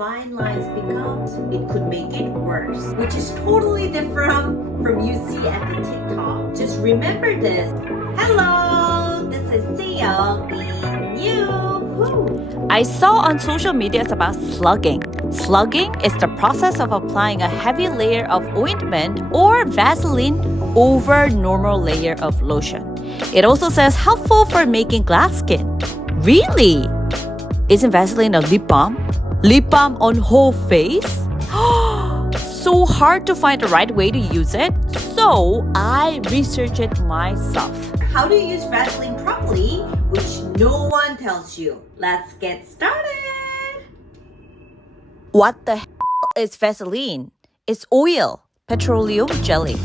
fine lines become, it could make it worse, which is totally different from you see at the TikTok. Just remember this. Hello, this is cyounginyou. I saw on social media about slugging. Slugging is the process of applying a heavy layer of ointment or Vaseline over normal layer of lotion. It also says helpful for making glass skin. Really? Isn't Vaseline a lip balm? Lip balm on whole face? So hard to find the right way to use it. So I researched it myself. How to use Vaseline properly, which no one tells you. Let's get started. What the hell is Vaseline? It's oil, petroleum jelly.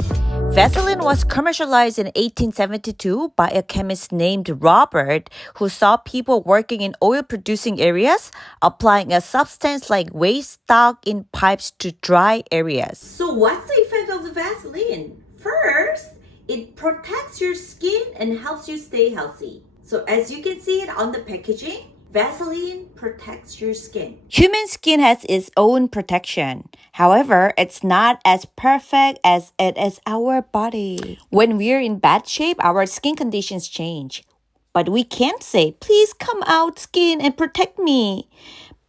Vaseline was commercialized in 1872 by a chemist named Robert, who saw people working in oil-producing areas applying a substance like waste stock in pipes to dry areas. So what's the effect of the Vaseline? First, it protects your skin and helps you stay healthy. So as you can see it on the packaging, Vaseline protects your skin. Human skin has its own protection. However, it's not as perfect as it is our body. When we're in bad shape, our skin conditions change. But we can't say, please come out skin and protect me.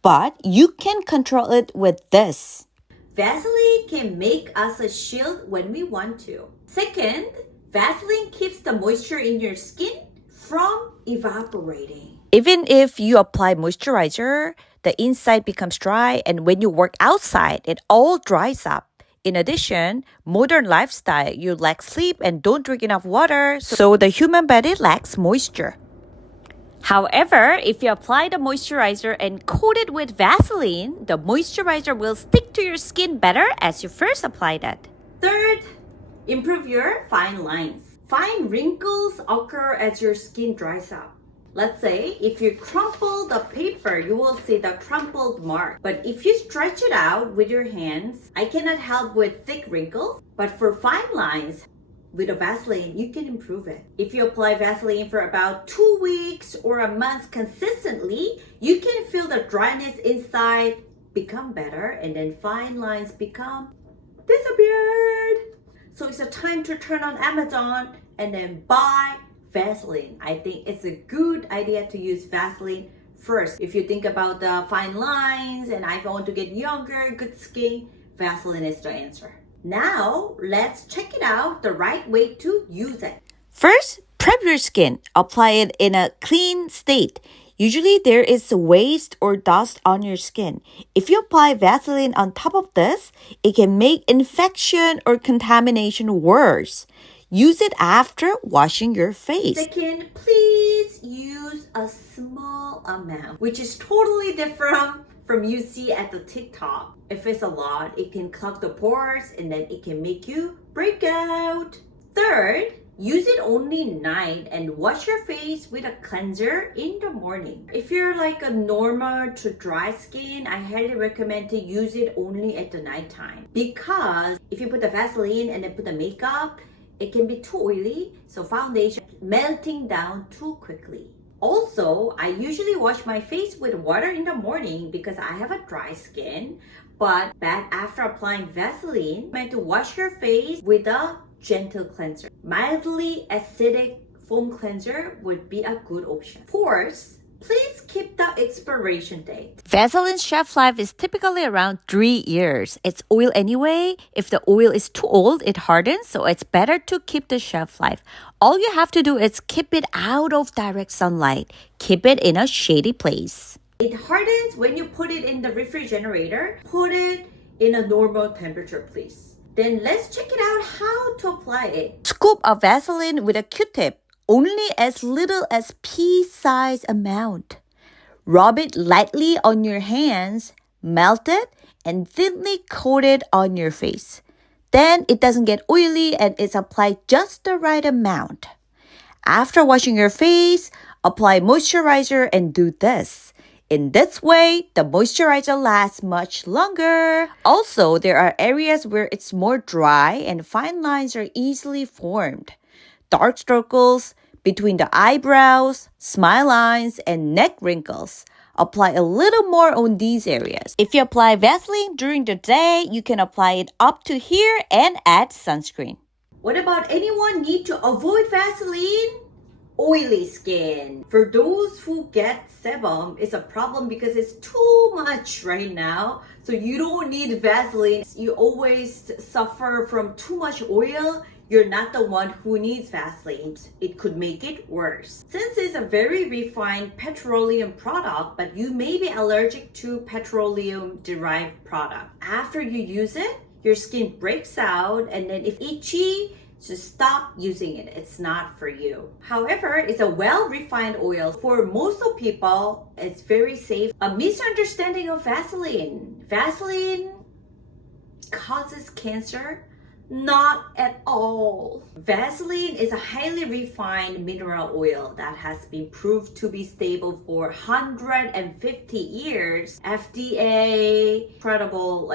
But you can control it with this. Vaseline can make us a shield when we want to. Second, Vaseline keeps the moisture in your skin from evaporating. Even if you apply moisturizer, the inside becomes dry, and when you work outside, it all dries up. In addition, modern lifestyle, you lack sleep and don't drink enough water, so the human body lacks moisture. However, if you apply the moisturizer and coat it with Vaseline, the moisturizer will stick to your skin better as you first applied it. Third, improve your fine lines. Fine wrinkles occur as your skin dries up. Let's say if you crumple the paper, you will see the crumpled mark. But if you stretch it out with your hands, I cannot help with thick wrinkles. But for fine lines, with a Vaseline, you can improve it. If you apply Vaseline for about 2 weeks or a month consistently, you can feel the dryness inside become better, and then fine lines become disappeared. So it's a time to turn on Amazon and then buy Vaseline. I think it's a good idea to use Vaseline first. If you think about the fine lines and I want to get younger, good skin, Vaseline is the answer. Now, let's check it out, the right way to use it. First, prep your skin. Apply it in a clean state. Usually there is waste or dust on your skin. If you apply Vaseline on top of this, it can make infection or contamination worse. Use it after washing your face. Second, please use a small amount, which is totally different from you see at the TikTok. If it's a lot, it can clog the pores and then it can make you break out. Third, use it only night and wash your face with a cleanser in the morning. If you're like a normal to dry skin, I highly recommend to use it only at the nighttime. Because if you put the Vaseline and then put the makeup, it can be too oily, so foundation melting down too quickly. Also, I usually wash my face with water in the morning because I have a dry skin. But after applying Vaseline, you have to wash your face with a gentle cleanser. Mildly acidic foam cleanser would be a good option. Fourth, please keep the expiration date. Vaseline's shelf life is typically around 3 years. It's oil anyway. If the oil is too old, it hardens, so it's better to keep the shelf life. All you have to do is keep it out of direct sunlight. Keep it in a shady place. It hardens when you put it in the refrigerator. Put it in a normal temperature, please. Then let's check it out how to apply it. Scoop a Vaseline with a Q-tip. Only as little as pea-size amount. Rub it lightly on your hands, melt it, and thinly coat it on your face. Then it doesn't get oily and it's applied just the right amount. After washing your face, apply moisturizer and do this. In this way, the moisturizer lasts much longer. Also, there are areas where it's more dry and fine lines are easily formed. Dark circles between the eyebrows, smile lines, and neck wrinkles. apply a little more on these areas. If you apply Vaseline during the day, you can apply it up to here and add sunscreen. What about anyone need to avoid Vaseline? Oily skin. For those who get sebum, it's a problem because it's too much right now. So you don't need Vaseline. You always suffer from too much oil. You're not the one who needs Vaseline. It could make it worse. Since it's a very refined petroleum product, but you may be allergic to petroleum derived product. After you use it, your skin breaks out, and then if itchy, just stop using it. It's not for you. However, it's a well-refined oil. For most of people, it's very safe. A misunderstanding of Vaseline. Vaseline causes cancer? Not at all. Vaseline is a highly refined mineral oil that has been proved to be stable for 150 years. FDA, incredible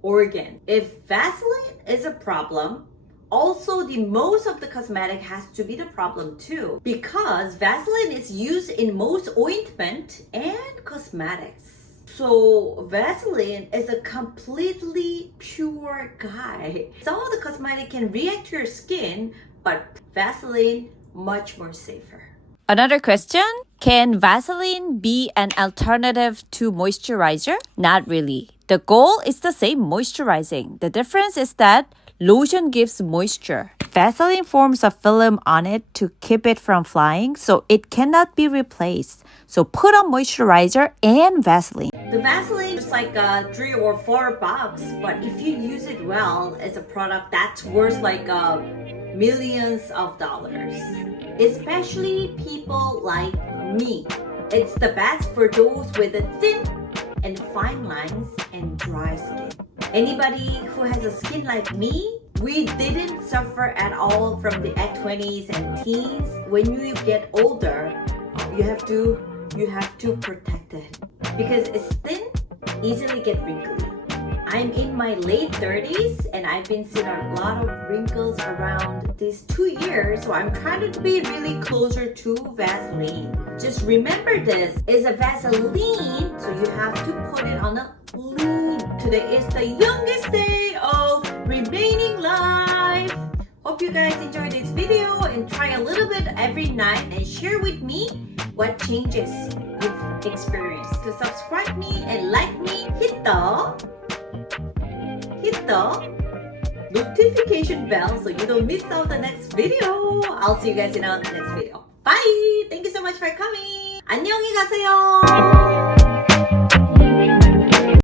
organ. If Vaseline is a problem, also, the most of the cosmetic has to be the problem too, because Vaseline is used in most ointment and cosmetics. So Vaseline is a completely pure guy. Some of the cosmetic can react to your skin, but Vaseline much more safer. Another question, can Vaseline be an alternative to moisturizer? Not really. The goal is the same, moisturizing. The difference is that lotion gives moisture. Vaseline forms a film on it to keep it from flying, so it cannot be replaced. So put on moisturizer and Vaseline. The Vaseline is like $3 or $4, but if you use it well, it's a product that's worth millions of dollars. Especially people like me. It's the best for those with a thin and fine lines and dry skin. Anybody who has a skin like me, we didn't suffer at all from the 20s and teens. When you get older, you have to protect it because it's thin, easily get wrinkly. I'm in my late 30s and I've been seeing a lot of wrinkles around these 2 years, so I'm trying to be really closer to Vaseline. Just remember this is a Vaseline, so you have to put it on a lean. Today is the youngest day of remaining life. Hope you guys enjoyed this video and try a little bit every night and share with me what changes you've experienced. To subscribe me and like me, hit the notification bell so you don't miss out the next video. I'll see you guys in the next video. Bye! Thank you so much for coming. 안녕히 가세요.